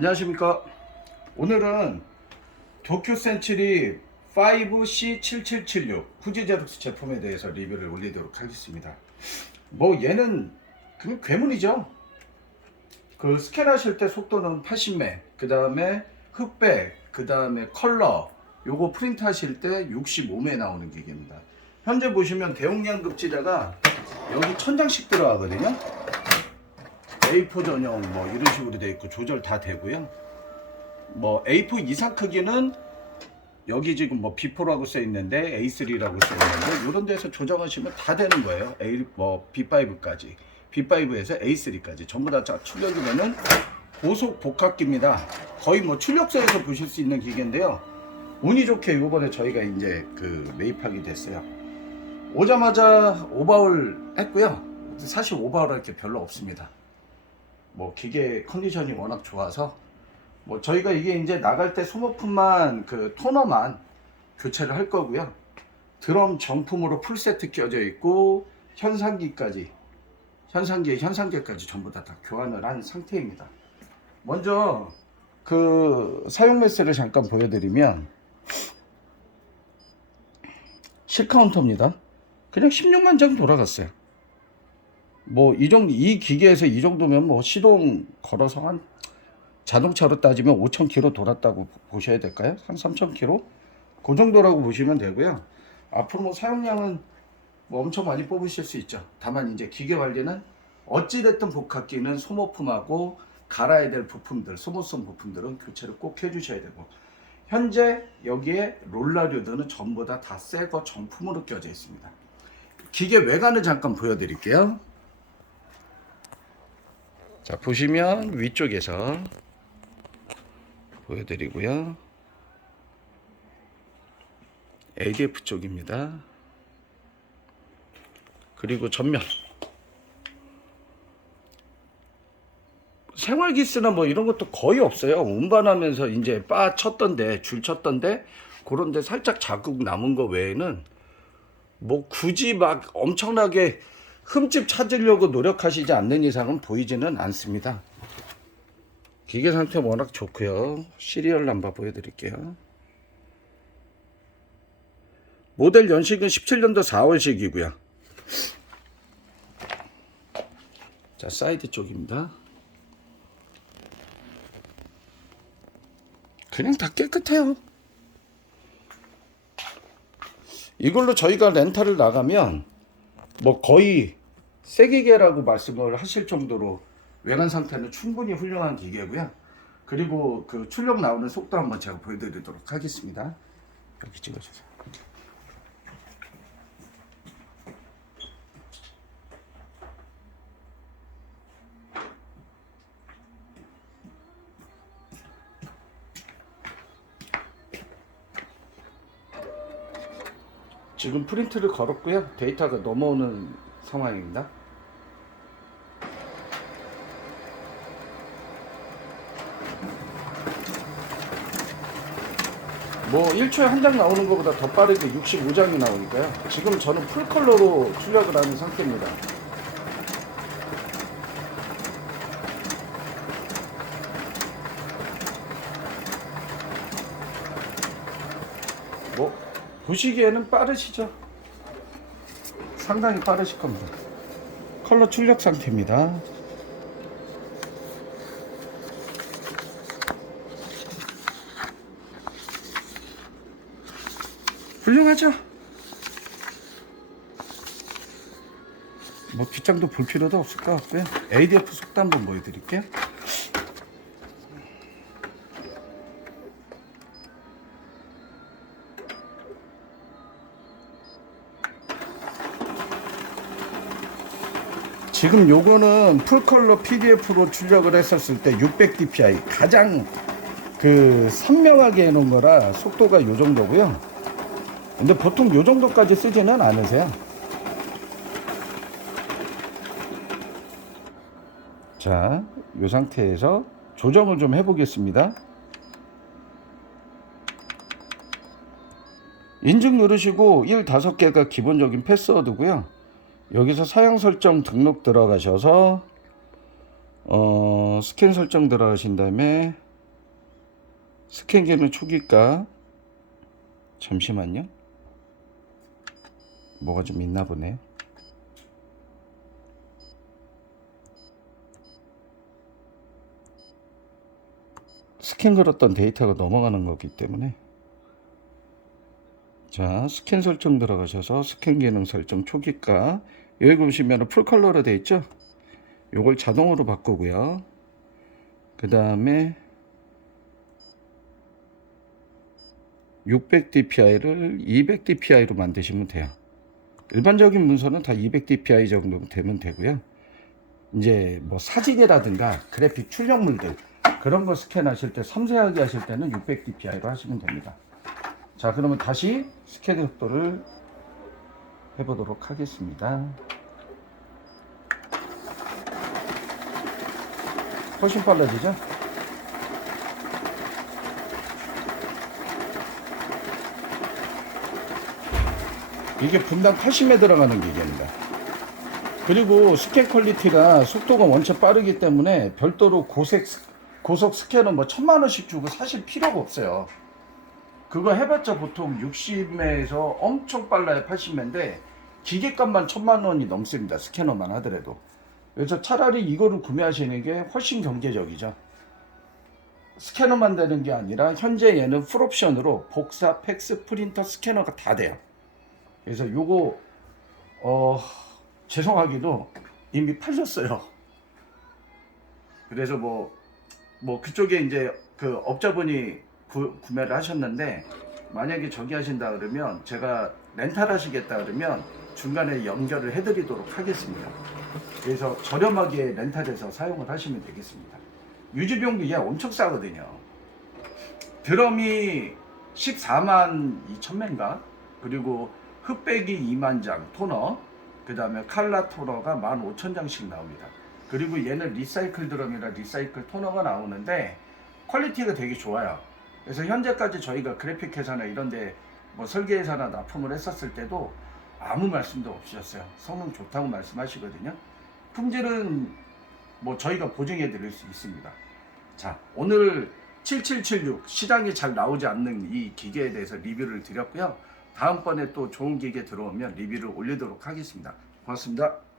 안녕하십니까. 오늘은 도쿄 센츄리 5C7776 후지제룩스 제품에 대해서 리뷰를 올리도록 하겠습니다. 뭐 얘는 그냥 괴물이죠. 그 스캔하실 때 속도는 80매, 그 다음에 흑백, 그 다음에 컬러, 요거 프린트 하실 때 65매 나오는 기계입니다. 현재 보시면 대용량 급지자가 여기 천장씩 들어가거든요. A4 전용 뭐 이런 식으로 돼 있고 조절 다 되고요. 뭐 A4 이상 크기는 여기 지금 뭐 B4라고 써 있는데 A3라고 써 있는데 이런 데서 조정하시면 다 되는 거예요. A 뭐 B5까지 B5에서 A3까지 전부 다 출력이면은 고속 복합기입니다. 거의 뭐 출력소에서 보실 수 있는 기계인데요. 운이 좋게 이번에 저희가 이제 그 매입하게 됐어요. 오자마자 오버홀 했고요. 사실 오버홀 할게 별로 없습니다. 뭐 기계 컨디션이 워낙 좋아서 뭐 저희가 이게 이제 나갈 때 소모품만 그 토너만 교체를 할 거고요. 드럼 정품으로 풀 세트 껴져 있고 현상기까지 현상기 현상기까지 전부 다, 다 교환을 한 상태입니다. 먼저 그 사용 메스를 잠깐 보여드리면 실카운터입니다. 그냥 16만 장 돌아갔어요. 뭐 이 정도 이 기계에서 이 정도면 뭐 시동 걸어서 한 자동차로 따지면 5천 킬로 돌았다고 보셔야 될까요? 한 3천 킬로? 그 정도라고 보시면 되고요. 앞으로 뭐 사용량은 뭐 엄청 많이 뽑으실 수 있죠. 다만 이제 기계 관리는 어찌됐든 복합기는 소모품하고 갈아야 될 부품들, 소모성 부품들은 교체를 꼭 해주셔야 되고 현재 여기에 롤러류들은 전부 다 다 새 거 정품으로 껴져 있습니다. 기계 외관을 잠깐 보여드릴게요. 자 보시면 위쪽에서 보여드리고요. ADF 쪽입니다. 그리고 전면 생활기스나 뭐 이런 것도 거의 없어요. 운반하면서 이제 빠 쳤던데 줄 쳤던데 그런데 살짝 자국 남은 거 외에는 뭐 굳이 막 엄청나게 흠집 찾으려고 노력하시지 않는 이상은 보이지는 않습니다. 기계 상태 워낙 좋고요. 시리얼 넘버 보여드릴게요. 모델 연식은 17년도 4월식이고요. 자 사이드 쪽입니다. 그냥 다 깨끗해요. 이걸로 저희가 렌탈을 나가면 뭐 거의 새 기계라고 말씀을 하실 정도로 외관 상태는 충분히 훌륭한 기계고요. 그리고 그 출력 나오는 속도 한번 제가 보여드리도록 하겠습니다. 여기 찍어주세요. 지금 프린트를 걸었고요. 데이터가 넘어오는 상황입니다. 뭐 1초에 한 장 나오는 것보다 더 빠르게 65장이 나오니까요. 지금 저는 풀컬러로 출력을 하는 상태입니다. 뭐 보시기에는 빠르시죠? 상당히 빠르실 겁니다. 컬러 출력 상태입니다. 훌륭하죠? 뭐 뒷장도 볼 필요도 없을 것 같고요. ADF 속도 한번 보여드릴게요. 지금 요거는 풀컬러 PDF로 출력을 했었을 때 600 dpi 가장 그 선명하게 해놓은 거라 속도가 요 정도고요. 근데 보통 요 정도까지 쓰지는 않으세요. 자, 요 상태에서 조정을 좀 해보겠습니다. 인증 누르시고 1, 5개가 기본적인 패스워드고요. 여기서 사용 설정 등록 들어가셔서 어, 스캔 설정 들어가신 다음에 스캔기는 초기가 잠시만요. 뭐가 좀 있나 보네요. 스캔 걸었던 데이터가 넘어가는 거기 때문에 자 스캔 설정 들어가셔서 스캔 기능 설정 초기가 여기 보시면 풀컬러로 돼 있죠 요걸 자동으로 바꾸고요 그 다음에 600dpi를 200dpi로 만드시면 돼요 일반적인 문서는 다 200dpi 정도 되면 되고요 이제 뭐 사진이라든가 그래픽 출력물들 그런 거 스캔하실 때 섬세하게 하실 때는 600dpi로 하시면 됩니다. 자, 그러면 다시 스캔 속도를 해보도록 하겠습니다. 훨씬 빨라지죠? 이게 분당 80에 들어가는 기계입니다. 그리고 스캔 퀄리티가 속도가 원체 빠르기 때문에 별도로 고색 스- 고속 스캔은 뭐 천만 원씩 주고 사실 필요가 없어요. 그거 해봤자 보통 60매에서 엄청 빨라요 80매인데 기계값만 천만 원이 넘습니다 스캐너만 하더라도 그래서 차라리 이거를 구매하시는 게 훨씬 경제적이죠. 스캐너만 되는 게 아니라 현재 얘는 풀옵션으로 복사 팩스 프린터 스캐너가 다 돼요. 그래서 요거 어 죄송하기도 이미 팔렸어요. 그래서 뭐뭐 그쪽에 이제 그 업자분이 구, 구매를 하셨는데 만약에 저기 하신다 그러면 제가 렌탈 하시겠다 그러면 중간에 연결을 해드리도록 하겠습니다. 그래서 저렴하게 렌탈해서 사용을 하시면 되겠습니다. 유지비용도 얘 엄청 싸거든요. 드럼이 14만 2천 매인가? 그리고 흑백이 2만 장 토너, 그 다음에 칼라 토너가 1만 5천 장씩 나옵니다. 그리고 얘는 리사이클 드럼이라 리사이클 토너가 나오는데 퀄리티가 되게 좋아요. 그래서 현재까지 저희가 그래픽 회사나 이런데 뭐 설계 회사나 납품을 했었을 때도 아무 말씀도 없으셨어요. 성능 좋다고 말씀하시거든요. 품질은 뭐 저희가 보증해 드릴 수 있습니다. 자, 오늘 7776 시장이 잘 나오지 않는 이 기계에 대해서 리뷰를 드렸고요. 다음번에 또 좋은 기계 들어오면 리뷰를 올리도록 하겠습니다. 고맙습니다.